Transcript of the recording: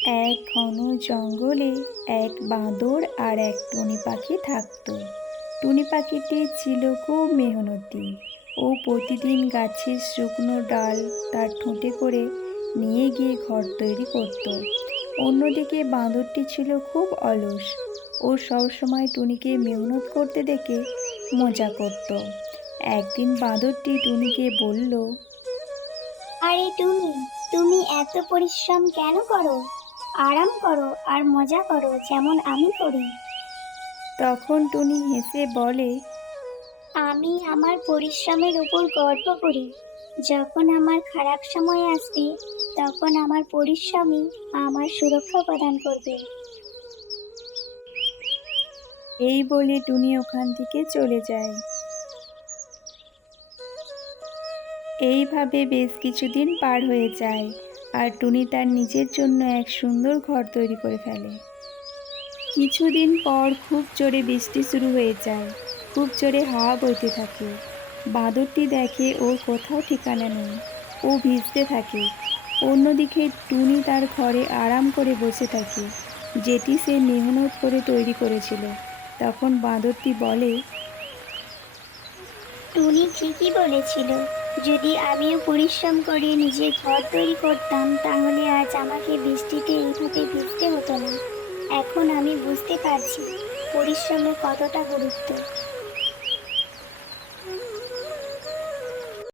এক ঘন জঙ্গলে এক বাঁদর আর এক টুনি পাখি থাকতো। টুনি পাখিটি ছিল খুব মেহনতি। ও প্রতিদিন গাছের শুকনো ডাল তার ঠোঁটে করে নিয়ে গিয়ে ঘর তৈরি করত। অন্যদিকে বাঁদরটি ছিল খুব অলস। ও সবসময় টুনিকে মেহনত করতে দেখে মজা করত। একদিন বাঁদরটি টুনিকে বলল, আরে টুনি, তুমি এত পরিশ্রম কেন করো? আরাম করো আর মজা করো যেমন আমি করি। তখন টুনি হেসে বলে আমি আমার পরিশ্রমের উপর গর্ব করি। যখন আমার খারাপ সময় আসবে তখন আমার পরিশ্রমই আমার সুরক্ষা প্রদান করবে। এই বলে টুনি ওখান থেকে চলে যায়। এইভাবে বেশ কিছুদিন পার হয়ে যায় আর টুনি তার নিজের জন্য এক সুন্দর ঘর তৈরি করে ফেলে। কিছুদিন পর খুব জোরে বৃষ্টি শুরু হয়ে যায়, খুব জোরে হাওয়া বইতে থাকে। বাঁদরটি দেখে ওর কোথাও ঠিকানা নেই, ও ভিজতে থাকে। অন্যদিকে টুনি তার ঘরে আরাম করে বসে থাকে, যেটি সে মেহনত করে তৈরি করেছিল। তখন বাঁদরটি বলে, টুনি ঠিকই বলেছিল যদি আমিও পরিশ্রম করে নিজে ঘর তৈরি করতাম, তাহলে আজ আমাকে বৃষ্টিতে এইভাবে ভিজতে হতো না। এখন আমি বুঝতে পারছি পরিশ্রমের কতটা গুরুত্ব।